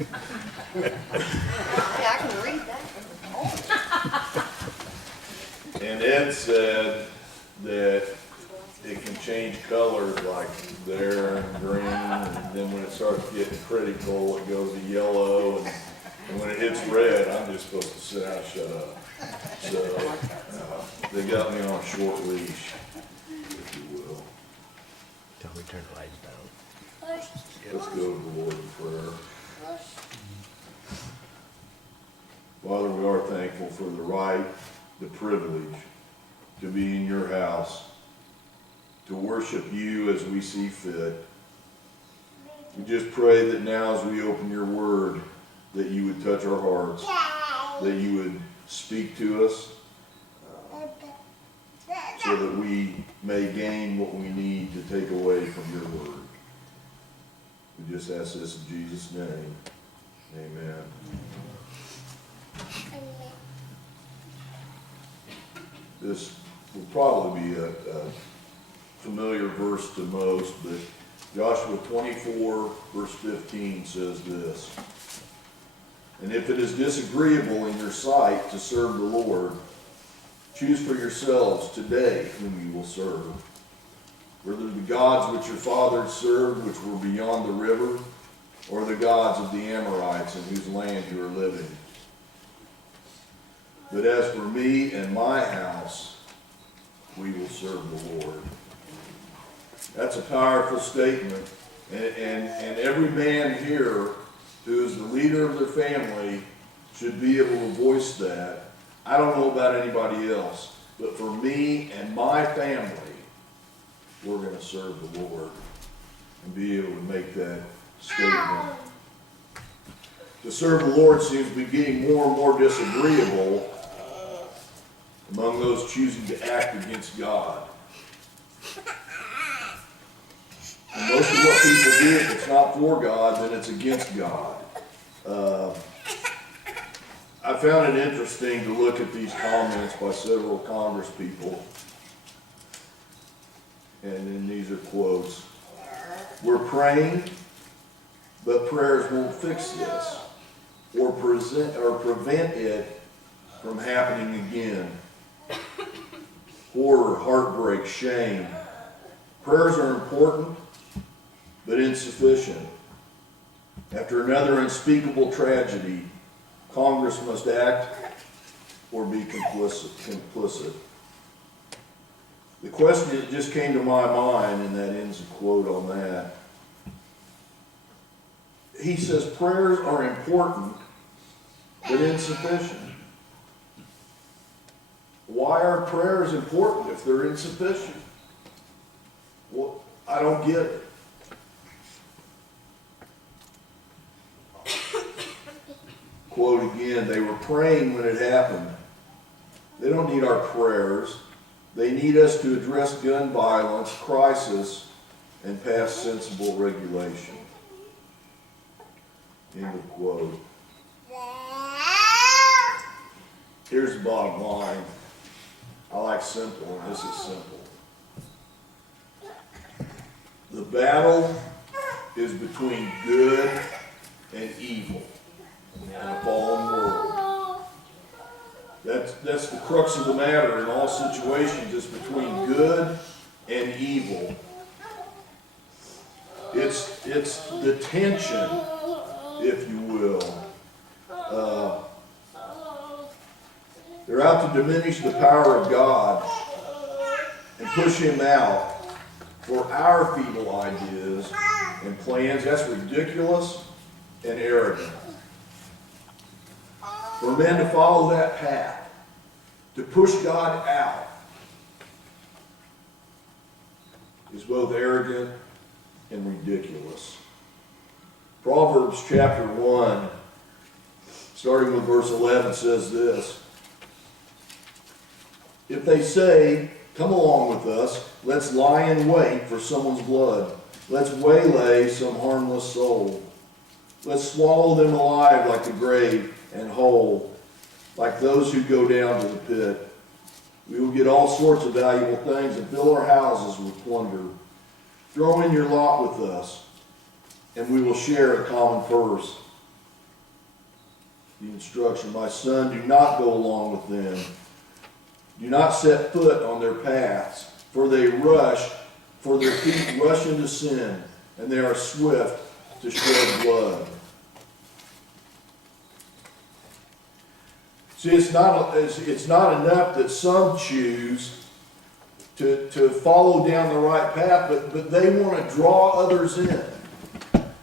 I can read that. And Ed said that it can change colors like there and green, and then when it starts getting critical, it goes to yellow, and when it hits red, I'm just supposed to sit down and shut up. So, they got me on a short leash, if you will. Tell me to turn the lights down. Let's go to the Lord in prayer. Father, we are thankful for the right, the privilege to be in your house, to worship you as we see fit. We just pray that now as we open your word, that you would touch our hearts, that you would speak to us, so that we may gain what we need to take away from your word. We just ask this in Jesus' name. Amen. This will probably be a familiar verse to most, but Joshua 24, verse 15 says this: "And if it is disagreeable in your sight to serve the Lord, choose for yourselves today whom you will serve, whether the gods which your fathers served, which were beyond the river, or the gods of the Amorites in whose land you are living. But as for me and my house, we will serve the Lord." That's a powerful statement. And every man here who is the leader of their family should be able to voice that. I don't know about anybody else, but for me and my family, we're going to serve the Lord and be able to make that statement. To serve the Lord seems to be getting more and more disagreeable among those choosing to act against God. And most of what people do, if it's not for God, then it's against God. I found it interesting to look at these comments by several Congress people. And then these are quotes. "We're praying, but prayers won't fix this or prevent it from happening again. Horror, heartbreak, shame. Prayers are important, but insufficient. After another unspeakable tragedy, Congress must act or be complicit." The question that just came to my mind, and that ends the quote on that. He says prayers are important, but insufficient. Why are prayers important if they're insufficient? Well, I don't get it. Quote again, "They were praying when it happened. They don't need our prayers. They need us to address gun violence, crisis, and pass sensible regulation." End of quote. Here's the bottom line. I like simple, and this is simple. The battle is between good and evil in a fallen world. That's the crux of the matter in all situations. It's between good and evil. It's the tension, if you will. They're out to diminish the power of God and push him out for our feeble ideas and plans. That's ridiculous and arrogant. For men to follow that path, to push God out, is both arrogant and ridiculous. Proverbs chapter 1, starting with verse 11, says this: "If they say, 'Come along with us, let's lie in wait for someone's blood. Let's waylay some harmless soul. Let's swallow them alive like the grave and whole, like those who go down to the pit. We will get all sorts of valuable things and fill our houses with plunder. Throw in your lot with us, and we will share a common purse. the instruction, my son, do not go along with them. Do not set foot on their paths, for their feet rush into sin, and they are swift to shed blood. See, it's not enough that some choose to follow down the right path, but they want to draw others in.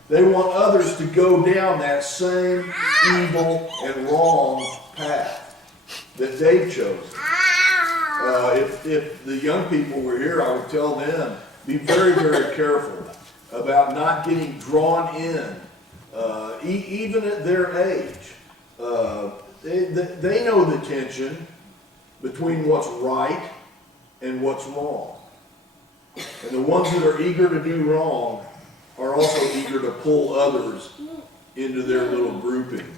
They want others to go down that same evil and wrong path that they've chosen. If the young people were here, I would tell them, be very, very careful about not getting drawn in, even at their age. They know the tension between what's right and what's wrong. And the ones that are eager to do wrong are also eager to pull others into their little grouping.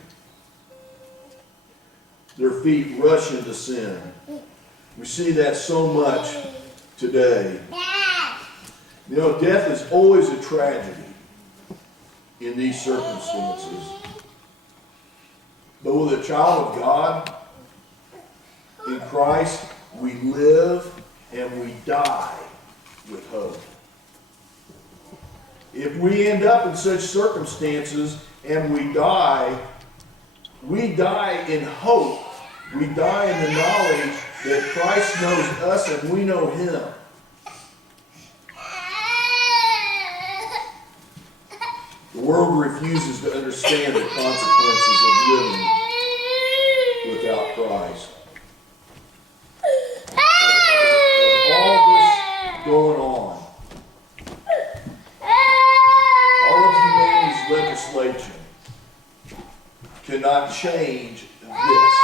Their feet rush into sin. We see that so much today. You know, death is always a tragedy in these circumstances. But with a child of God, in Christ, we live and we die with hope. If we end up in such circumstances and we die in hope. We die in the knowledge that Christ knows us and we know Him. The world refuses to understand the consequences of living without Christ. With all this going on, all of humanity's legislation cannot change this.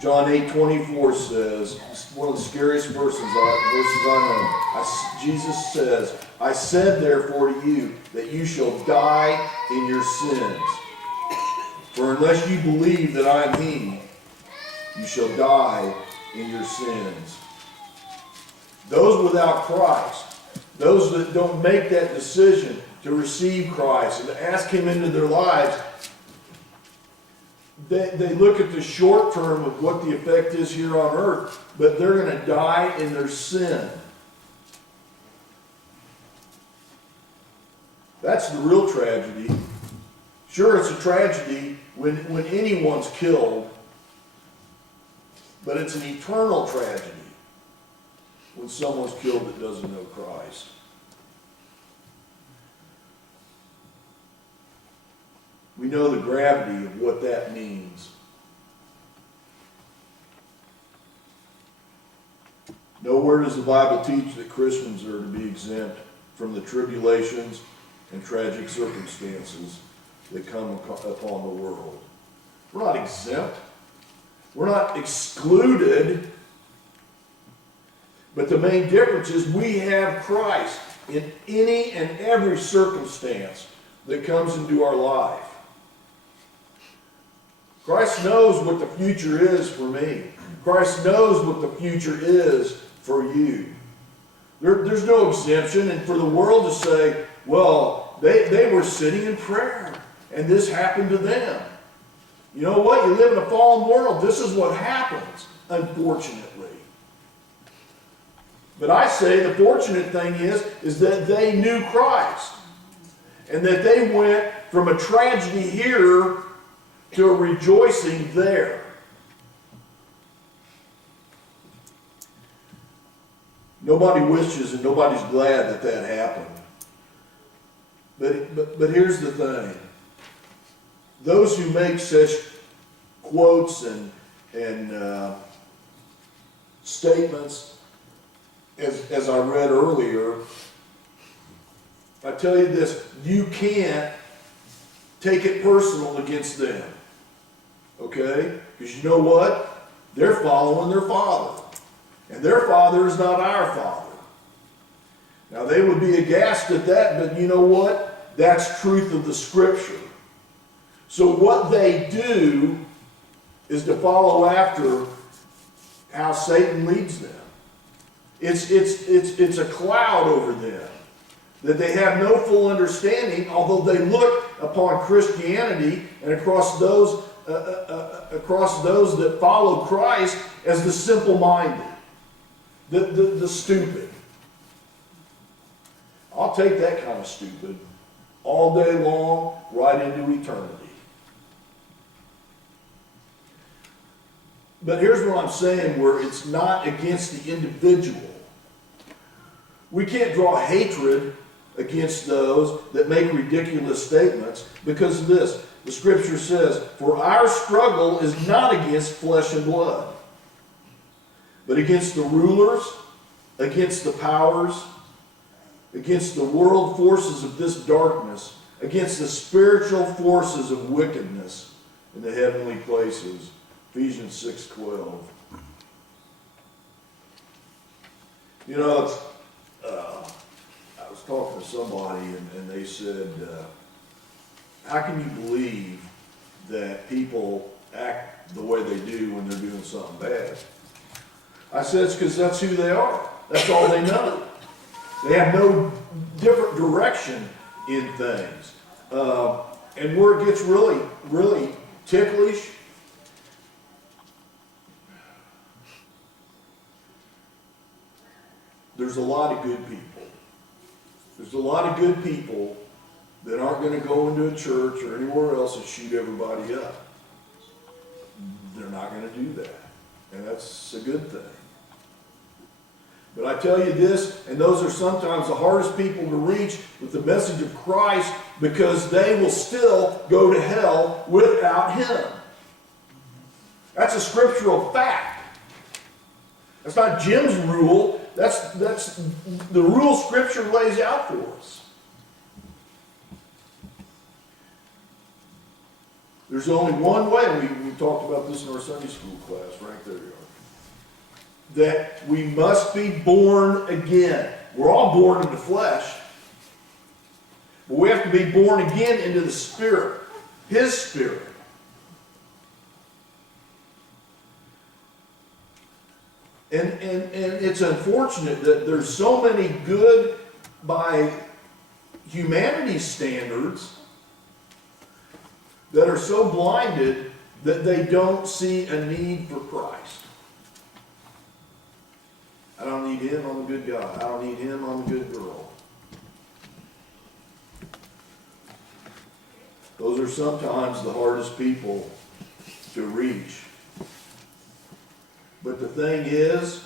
John 8:24 says, one of the scariest verses I know. Jesus says, I said therefore to you that you shall die in your sins. For unless you believe that I am He, you shall die in your sins. Those without Christ, those that don't make that decision to receive Christ and to ask Him into their lives, they look at the short term of what the effect is here on earth, but they're going to die in their sin. That's the real tragedy. Sure, it's a tragedy when anyone's killed, but it's an eternal tragedy when someone's killed that doesn't know Christ. We know the gravity of what that means. Nowhere does the Bible teach that Christians are to be exempt from the tribulations and tragic circumstances that come upon the world. We're not exempt. We're not excluded. But the main difference is we have Christ in any and every circumstance that comes into our life. Christ knows what the future is for me. Christ knows what the future is for you. There's no exemption, and for the world to say, well, they were sitting in prayer, and this happened to them. You know what? You live in a fallen world. This is what happens, unfortunately. But I say the fortunate thing is that they knew Christ, and that they went from a tragedy here to a rejoicing there. Nobody wishes and nobody's glad that that happened. But here's the thing. Those who make such quotes and statements as I read earlier, I tell you this, you can't take it personal against them. Okay? Because you know what? They're following their father. And their father is not our father. Now they would be aghast at that, but you know what? That's truth of the Scripture. So what they do is to follow after how Satan leads them. It's a cloud over them. that they have no full understanding, although they look upon Christianity and across those that follow Christ as the simple-minded, the stupid. I'll take that kind of stupid all day long, right into eternity. But here's what I'm saying, where it's not against the individual. We can't draw hatred against those that make ridiculous statements because of this. The scripture says, "For our struggle is not against flesh and blood, but against the rulers, against the powers, against the world forces of this darkness, against the spiritual forces of wickedness in the heavenly places." Ephesians 6:12. You know, I was talking to somebody and they said, how can you believe that people act the way they do when they're doing something bad? I said, it's because that's who they are. That's all they know. They have no different direction in things. And where it gets really, really ticklish, there's a lot of good people. There's a lot of good people that aren't going to go into a church or anywhere else and shoot everybody up. They're not going to do that. And that's a good thing. But I tell you this, and those are sometimes the hardest people to reach with the message of Christ, because they will still go to hell without Him. That's a scriptural fact. That's not Jim's rule. That's the rule Scripture lays out for us. There's only one way. We talked about this in our Sunday school class. Right there you are. That we must be born again. We're all born in the flesh. But we have to be born again into the Spirit. His Spirit. And it's unfortunate that there's so many good, by humanity's standards, that are so blinded that they don't see a need for Christ. I don't need him, I'm a good guy. I don't need him, I'm a good girl. Those are sometimes the hardest people to reach. But the thing is,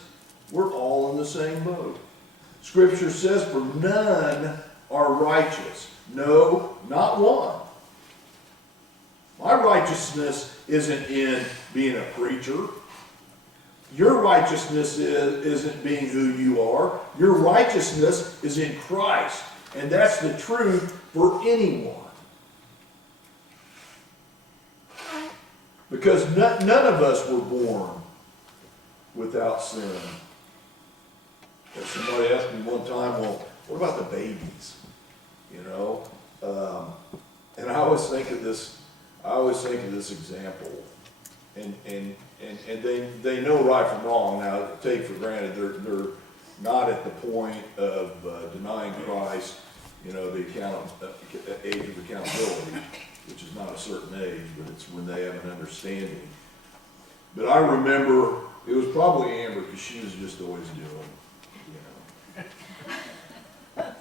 we're all in the same boat. Scripture says, "For none are righteous." No, not one. My righteousness isn't in being a preacher. Your righteousness isn't being who you are. Your righteousness is in Christ. And that's the truth for anyone. Because none of us were born without sin. And somebody asked me one time, well, what about the babies? You know? And I always think of this example. And they know right from wrong. Now, take for granted, they're not at the point of denying Christ, you know, the age of accountability, which is not a certain age, but it's when they have an understanding. But I remember, it was probably Amber, because she was just always doing, you know.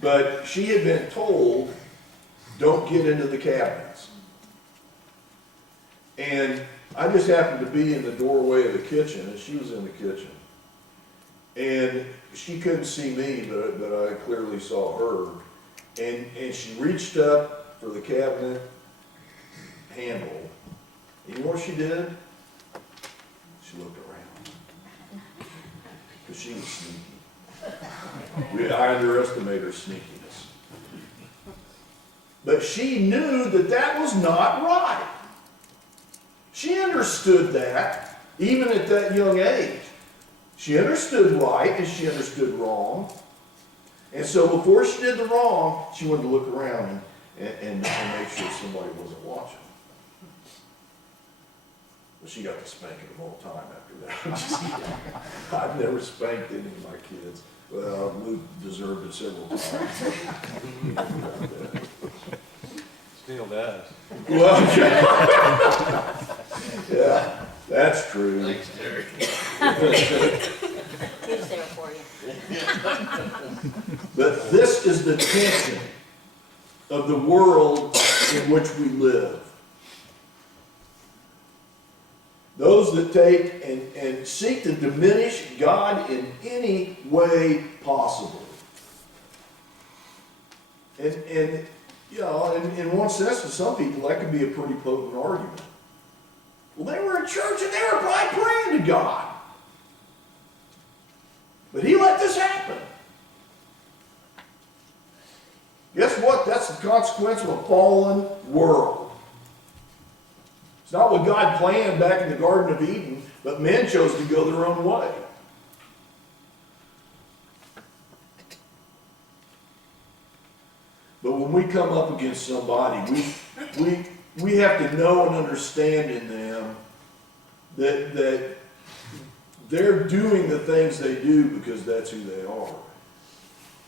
But she had been told, don't get into the cabinets. And I just happened to be in the doorway of the kitchen, and she was in the kitchen. And she couldn't see me, but I clearly saw her. And she reached up for the cabinet handle. And you know what she did? She looked around. Because she was sneaky. I underestimate her sneakiness. But she knew that that was not right. She understood that, even at that young age. She understood right and she understood wrong. And so before she did the wrong, she wanted to look around and make sure somebody wasn't watching. But she got to spanking them all the time after that. I've never spanked any of my kids. Well, Luke deserved it several times. Still does. Well, yeah, that's true. Thanks, Terry. He's there for you. But this is the tension of the world in which we live. Those that take and seek to diminish God in any way possible. And you know, in one sense, to some people, that could be a pretty potent argument. Well, they were in church and they were probably praying to God. But He let this happen. Guess what? That's the consequence of a fallen world. It's not what God planned back in the Garden of Eden, but men chose to go their own way. But when we come up against somebody, we have to know and understand in them that they're doing the things they do because that's who they are.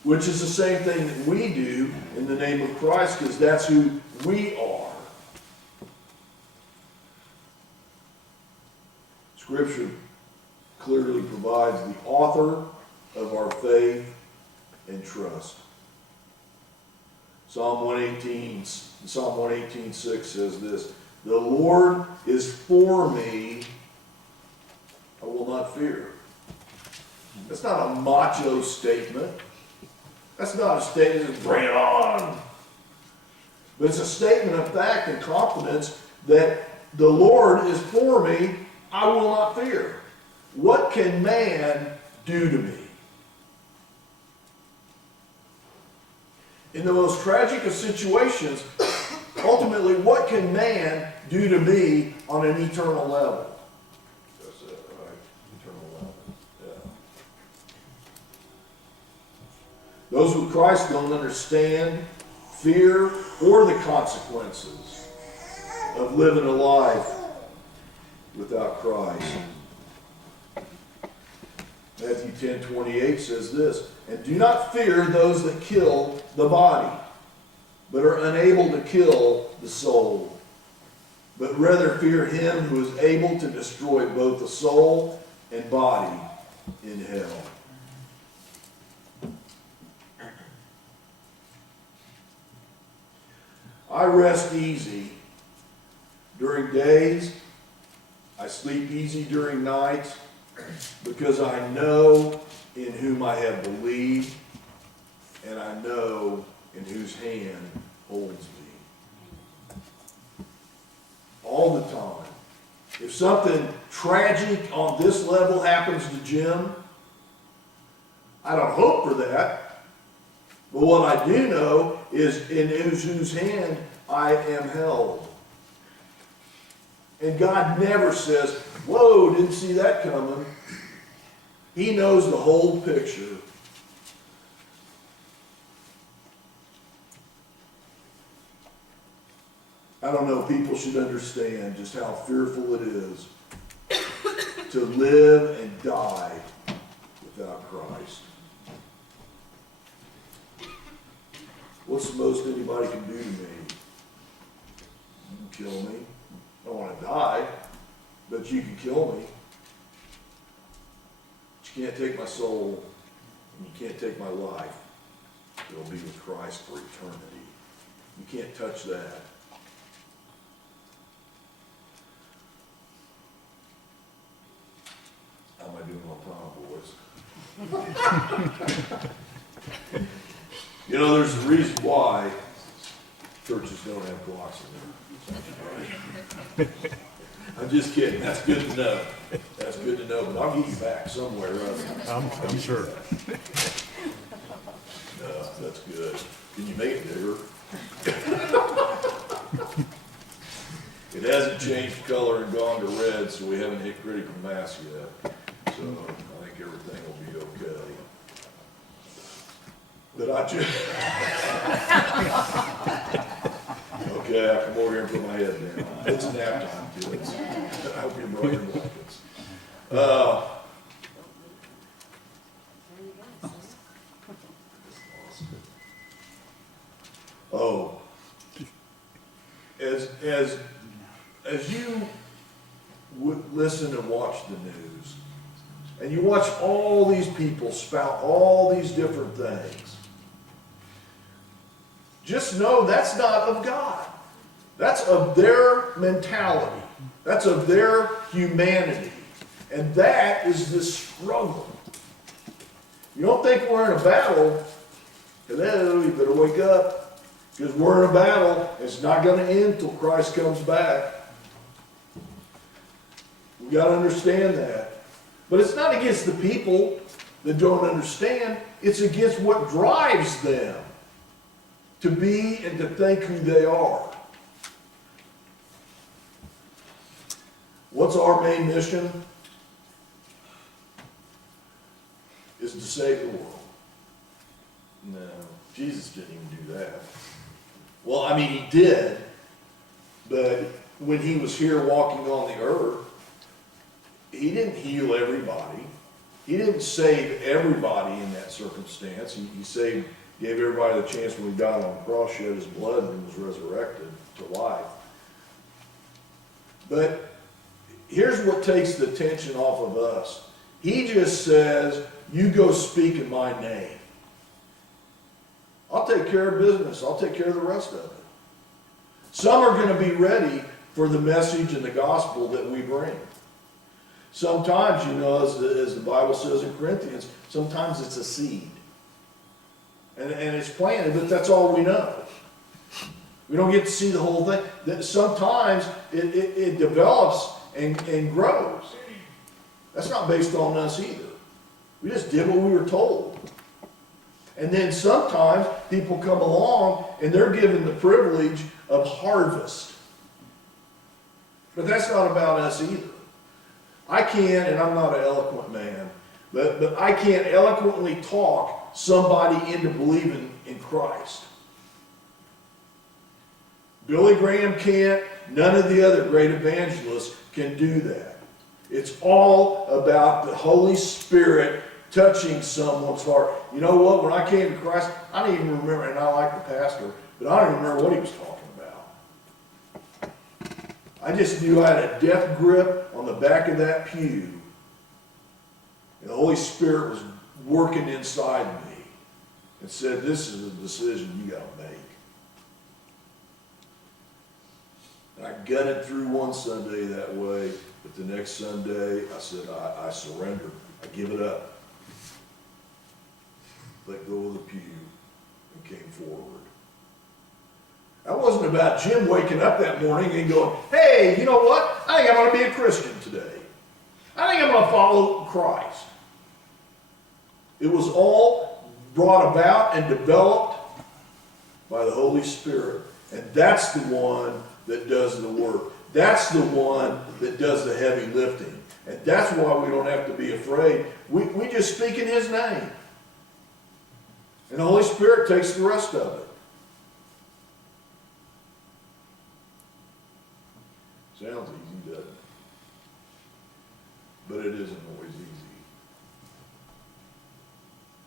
Which is the same thing that we do in the name of Christ, because that's who we are. Scripture clearly provides the author of our faith and trust. Psalm 118:6 says this: "The Lord is for me, I will not fear." That's not a macho statement. That's not a statement of bring it on. But it's a statement of fact and confidence that the Lord is for me, I will not fear. What can man do to me? In the most tragic of situations, ultimately, what can man do to me on an eternal level? That's it, right? Eternal level. Yeah. Those with Christ don't understand fear or the consequences of living a life without Christ. Matthew 10:28 says this: "And do not fear those that kill the body, but are unable to kill the soul. But rather fear him who is able to destroy both the soul and body in hell." I rest easy during days. I sleep easy during nights, because I know in whom I have believed, and I know in whose hand holds me. All the time. If something tragic on this level happens to Jim, I don't hope for that. But what I do know is in whose hand I am held. And God never says, "Whoa, didn't see that coming." He knows the whole picture. I don't know, people should understand just how fearful it is to live and die without Christ. What's the most anybody can do to me? You can kill me. I don't want to die, but you can kill me. But you can't take my soul, and you can't take my life. It'll be with Christ for eternity. You can't touch that. How am I doing on time, boys? You know, there's a reason why churches don't have clocks in them. I'm just kidding. That's good to know. That's good to know. But I'll get you back somewhere. I'm sure. No, that's good. Can you make it bigger? It hasn't changed color and gone to red, so we haven't hit critical mass yet. So I think everything will be okay. But I just... Okay, I come over here and put my head down. It's nap time, kids. I hope you brought your blankets. as you listen and watch the news, and you watch all these people spout all these different things, just know that's not of God. That's of their mentality. That's of their humanity. And that is the struggle. You don't think we're in a battle? Hello, you better wake up. Because we're in a battle. It's not going to end till Christ comes back. We got to understand that. But it's not against the people that don't understand. It's against what drives them to be and to think who they are. What's our main mission? Is to save the world. No, Jesus didn't even do that. Well, I mean, he did, but when he was here walking on the earth, he didn't heal everybody. He didn't save everybody in that circumstance. He gave everybody the chance when he died on the cross, shed his blood, and was resurrected to life. But here's what takes the tension off of us. He just says, you go speak in my name. I'll take care of business. I'll take care of the rest of it. Some are going to be ready for the message and the gospel that we bring. Sometimes, you know, as the Bible says in Corinthians, sometimes it's a seed. And it's planted, but that's all we know. We don't get to see the whole thing. Sometimes it develops and grows. That's not based on us either. We just did what we were told. And then sometimes people come along and they're given the privilege of harvest. But that's not about us either. I can't, and I'm not an eloquent man, but I can't eloquently talk somebody into believing in Christ. Billy Graham can't, none of the other great evangelists can do that. It's all about the Holy Spirit touching someone's heart. You know what? When I came to Christ, I didn't even remember, and I like the pastor, but I don't even remember what he was talking about. I just knew I had a death grip on the back of that pew, and the Holy Spirit was working inside me and said, this is a decision you got to make. And I gutted through one Sunday that way, but the next Sunday I said, I surrender. I give it up. Let go of the pew and came forward. That wasn't about Jim waking up that morning and going, hey, you know what? I think I'm going to be a Christian today. I think I'm going to follow Christ. It was all brought about and developed by the Holy Spirit. And that's the one that does the work. That's the one that does the heavy lifting. And that's why we don't have to be afraid. We just speak in his name. And the Holy Spirit takes the rest of it. Sounds easy, doesn't it? But it isn't always easy.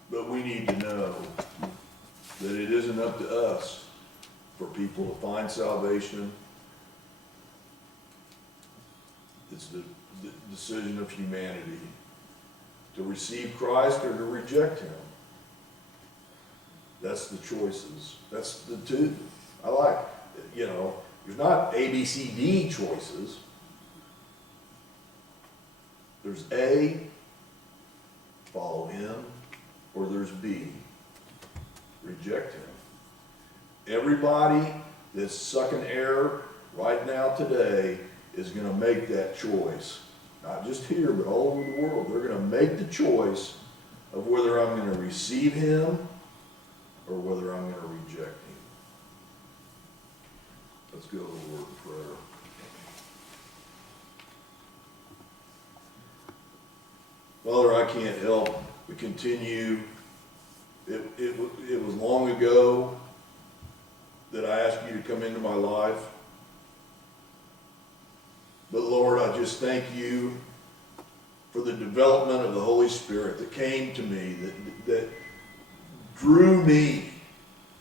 But we need to know that it isn't up to us for people to find salvation. It's the decision of humanity to receive Christ or to reject him. That's the choices. That's the two. I like, you know, there's not A, B, C, D choices. There's A, follow him, or there's B, reject him. Everybody that's sucking air right now today is going to make that choice. Not just here, but all over the world. They're going to make the choice of whether I'm going to receive him or whether I'm going to reject him. Let's go to the word of prayer. Father, I can't help but continue. It was long ago that I asked you to come into my life. But Lord, I just thank you for the development of the Holy Spirit that came to me, that drew me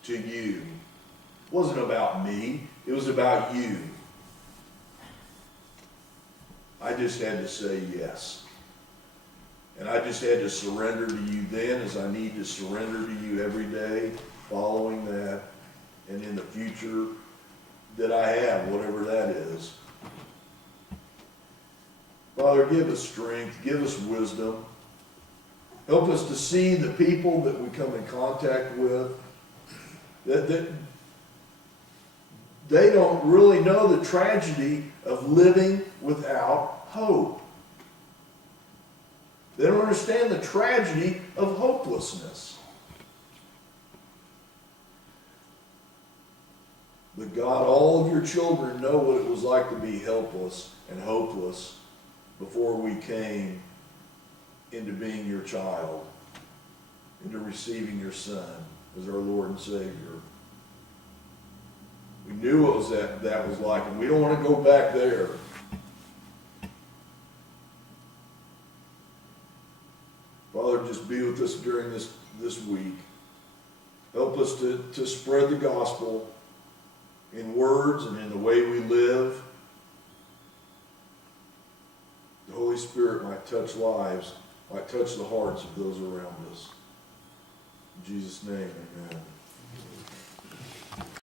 to you, wasn't about me, it was about you. I just had to say yes. And I just had to surrender to you then, as I need to surrender to you every day following that, and in the future that I have, whatever that is. Father, give us strength, give us wisdom. Help us to see the people that we come in contact with, that they don't really know the tragedy of living without hope. They don't understand the tragedy of hopelessness. But God, all of your children know what it was like to be helpless and hopeless before we came into being your child, into receiving your Son as our Lord and Savior. We knew what that was like, and we don't want to go back there. Father, just be with us during this week. Help us to spread the gospel in words and in the way we live. The Holy Spirit might touch lives, might touch the hearts of those around us. In Jesus' name, amen.